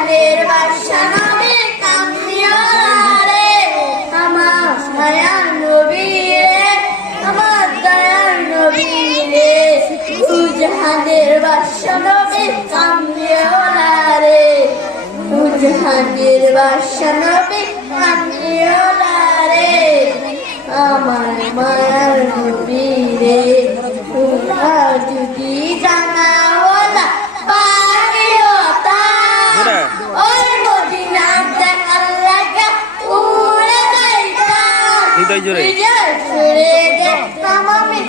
জাহানের বাদশা নবী কামলিওয়ালা আমার দয়ার নবী রে আমার দয়ার নবী রে দু জাহানের বাদশা নবী কামলিওয়ালা রে দু জাহানের বাদশা নবী কামলিওয়ালা রে আমার মায়ার নবী রে তোমরা যদি জানাওয়ালা ওই মদিনা দেখার লাগা উড়ে যাইতাম হৃদয় জোরে দেখতাম আমি